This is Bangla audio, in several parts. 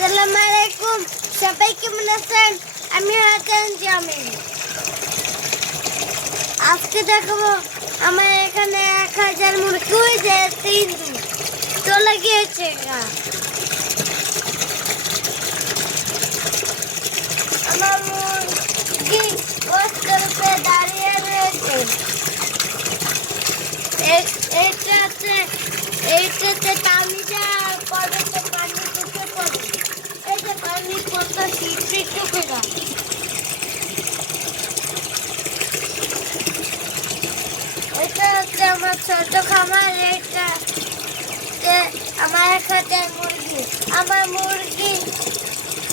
আসসালামু আলাইকুম, সবাই কেমন আছেন? আমি হাসান জামিল। আজকে দেখাবো আমার এখানে 1000 মুরগি হয়েছে, 3 দিন চলে গিয়েছে। আমার মুরগি হোস্টেলে দাঁড়িয়ে রয়েছে। এইটাতে পানিটা পড়বে, তো পানি ঢুকে পড়বে। এই যে পানি কত শীত করে। এটা হচ্ছে আমার ছোট খামার। এটা আমার কাছে মুরগি, আমার মুরগি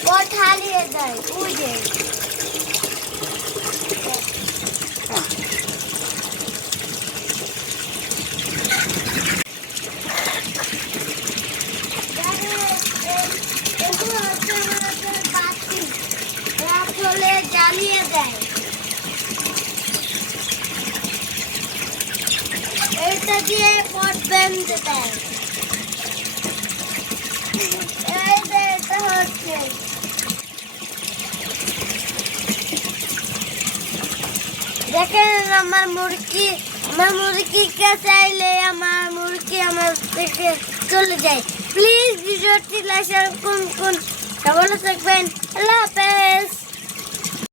পথ হারিয়ে যায়, বুঝে জ্বালিয়ে দেয়। এটা দিয়ে পথ বেঁধে দেয়। এটা হচ্ছে দেখেন আমার মুরগিকে চাইলে আমার মুরগি আমার থেকে চলে যায়। প্লিজ ভিডিওটি লাইক করুন। ভালো থাকবেন। আল্লাহ হাফেজ।